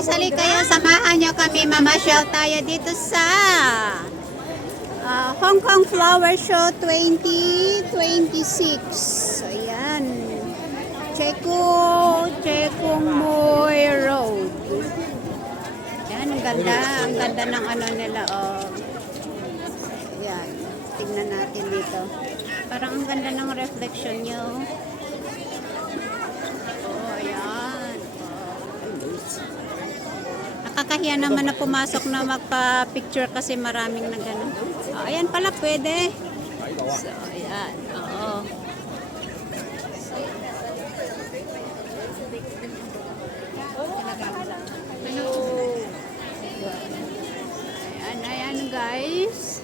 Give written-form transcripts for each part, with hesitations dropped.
guys, hali kayo, samahan nyo kami, mamasyal tayo dito sa Hong Kong Flower Show 2026. Ayan. Chekung Moy Road. Ayan, ang ganda ng ano nila, oh. Ayan, tingnan natin dito. Parang ang ganda ng reflection nyo. Nakakahiya naman na pumasok na magpa-picture kasi maraming na gano'n. Oh, ayan pala, pwede. So, ayan. Oo. Ayan guys.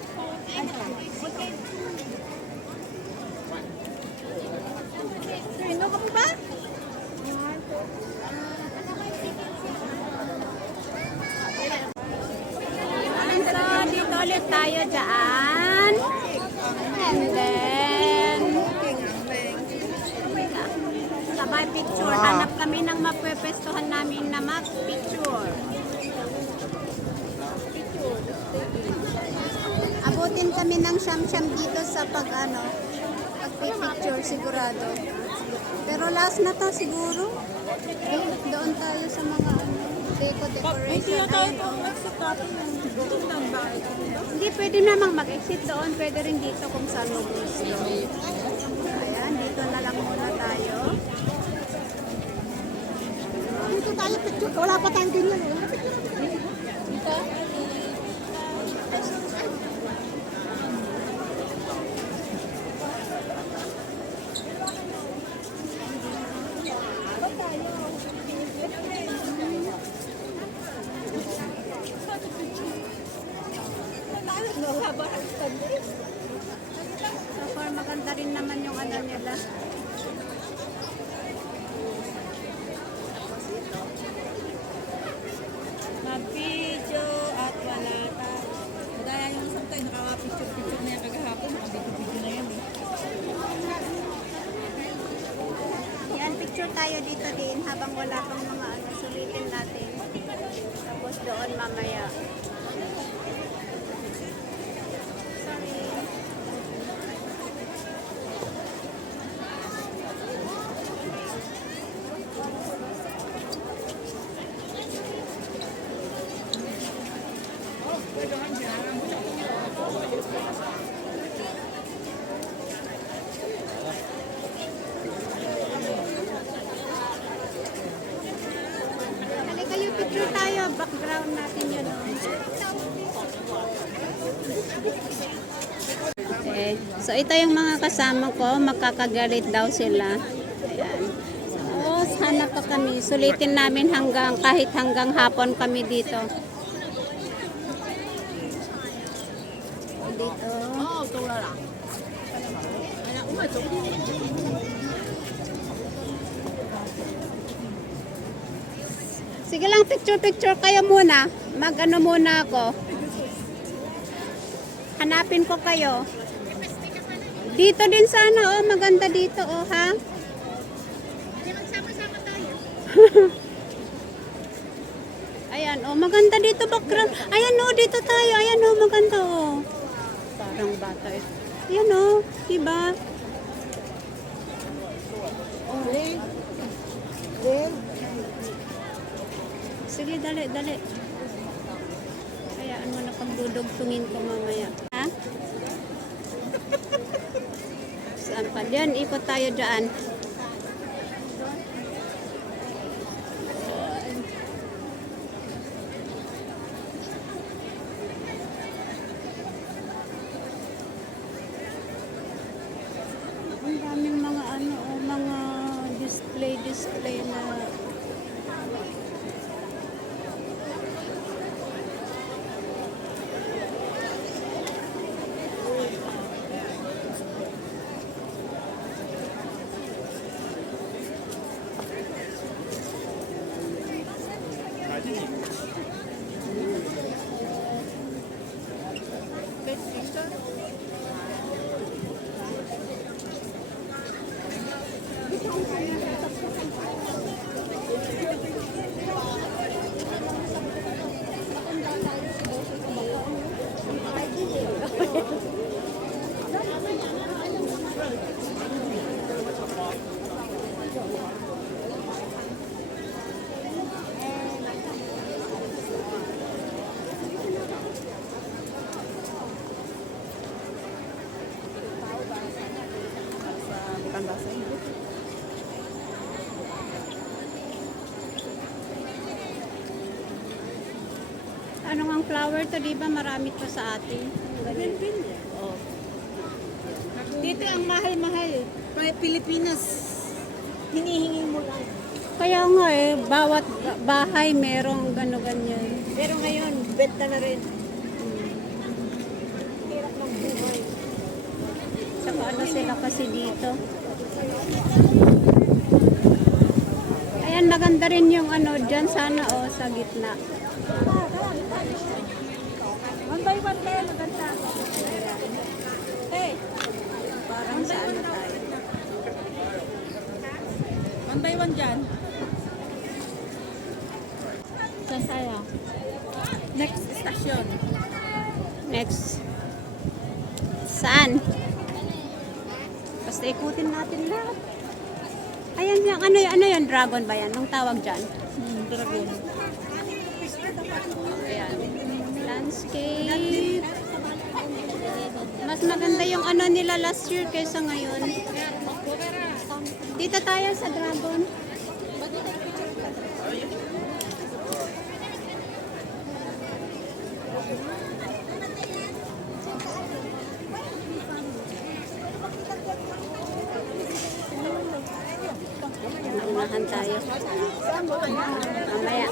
Sino ka po ba? Ulit tayo dyan. And then sabay picture. Hanap kami ng mapwepestuhan namin na mag-picture. Abutin kami ng siyam-siyam dito sa pag-picture sigurado. Pero last na to siguro. Doon tayo sa mga decoration. Hindi, pwede namang mag-exit doon. Pwede rin dito kung saan mo gusto. Ayan, dito na lang muna tayo. Dito tayo picture. Wala pa tayong ganyan. Dito. So far, maganda rin naman yung ano nila. Mag-video at wala ka. Dahil yung sometimes nakaka-picture na yung kagahapon. Nakabito-video na yan eh. Yan, picture tayo dito din habang wala pang mga sulitin natin. Tapos doon mamaya. Picture tayo, background natin yun. Okay. So ito yung mga kasama ko, makakagalit daw sila. Ayan. So hanap pa kami, sulitin namin kahit hanggang hapon kami dito. Dito. Sige lang, picture kayo muna. Mag-ano muna ako. Hanapin ko kayo. Dito din sana, oh. Maganda dito, oh, ha? Magsama-sama tayo. Ayan, oh. Maganda dito background. Ayan, oh. Dito tayo. Ayan, oh. Maganda, oh. Parang bata, eh. Ayan, oh. Diba? Sige, dali. Hayaan mo na pagdudugtungin ko mamaya. Ha? Saan pa? Diyan, ikot tayo dyan. Ang daming mga mga display na ano ngang flower to, di ba? Marami to sa atin. Oh. Dito ang mahal-mahal. Pilipinas, hinihingi mo lang. Kaya nga eh, bawat bahay merong ganyan. Pero ngayon, benta na rin. Hirap ng buhay. Saka ano sila kasi dito. Ayan, maganda rin yung ano, dyan sana oh, sa gitna. One by one kayo, maganda. Hey, Parang sa ano tayo. one by one dyan. Saan tayo? Next station. Next. Saan? Basta ikutin natin lahat. Ayan, yung, ano yun? Dragon ba yan? Anong tawag dyan? Dragon. Ayan. Landscape. Mas maganda yung ano nila last year kaysa ngayon. Dito tayo sa Dragon. Unahan tayo. Mamaya.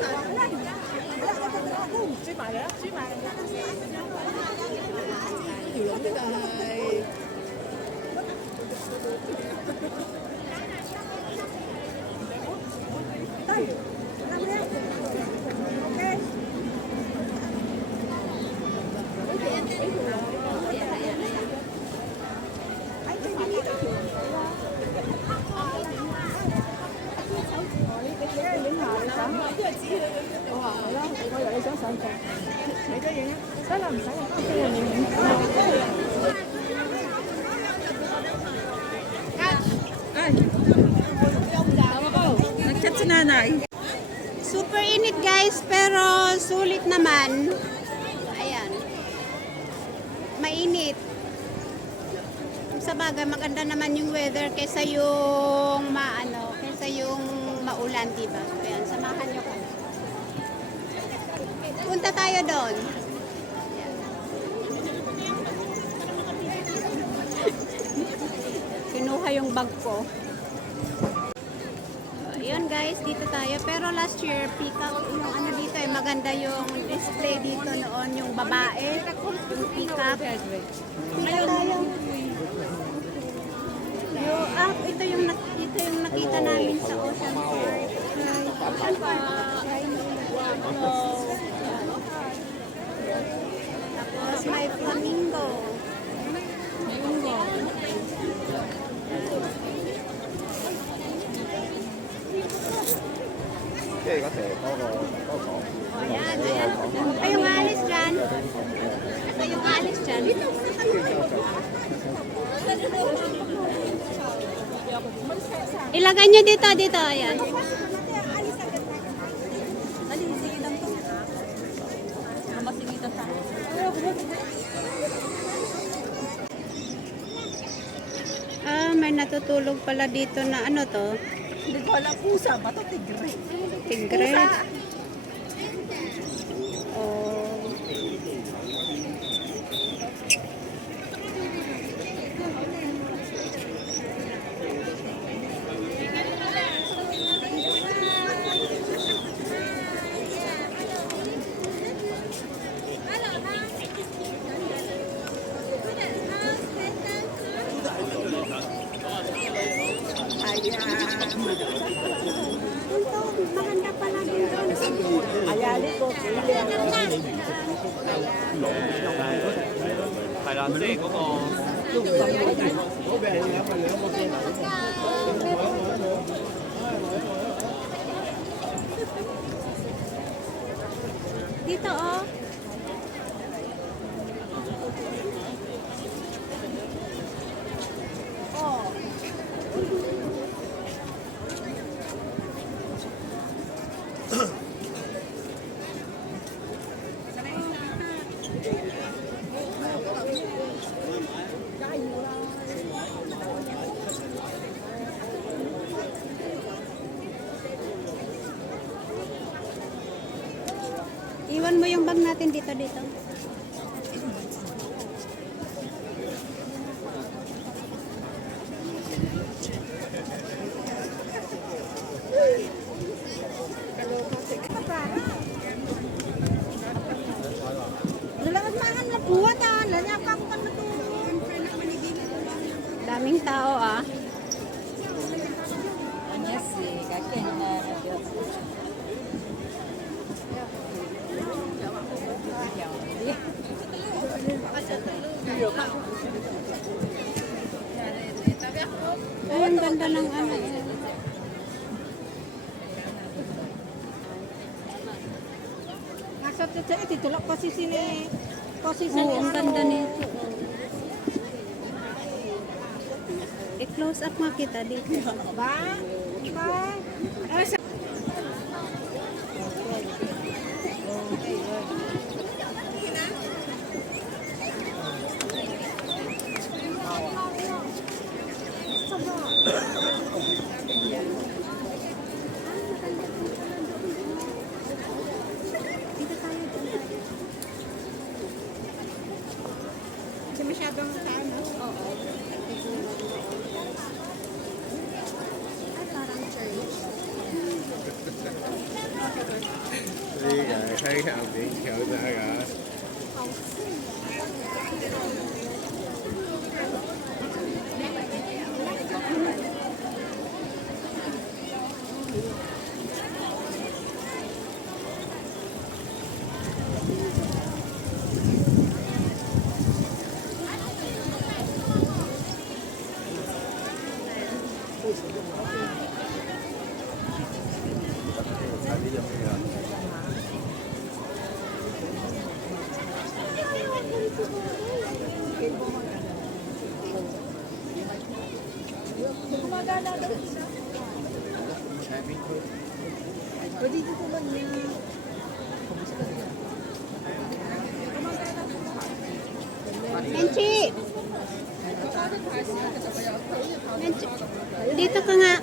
Nag-chat si nanay. Super init guys, pero sulit naman. Ayan. Mainit. Sa bagay, maganda naman yung weather kaysa yung kaysa yung maulan, diba? Ayan, samahan nyo kami. Punta tayo doon. Kinuha yung bag ko. Ayun guys, dito tayo. Pero last year, peacock, yung ano dito eh, maganda yung display dito noon, yung babae, yung peacock. Dito tayo. Ito yung nakita namin sa Ocean Park. Ocean Park. Tapos may flamingo. Ayan, ayan. Ay, yung alis dyan. Ay, yung alis dyan. Ilagay nyo dito, dito. Ayan. Dali, sige lang to. Masingitan sa May natutulog pala dito na ano to? Hindi ko alam pusa ba ito? Tigre. Tigre. Oh. Maganda pala din doon. Ayali ko. 係啦，即係嗰個。 Dito oh. Iwan mo yung bag natin dito. Nalaman na buwan ah. Lanya pa ako kan matulog. Daming tao ah. Anya si kakek na radio. Ay, ang ganda ng ano. Nasa tete titulak kasi sini. Kasi Oo, ang ganda nito. I-close up nga kita dito. Ba? Ay, sa Kasi masyadong ano? Oo. Ay, parang church. 呢個係香港片橋仔㗎。Pwede dito man niya. Menchi! Menchi! Dito ka nga.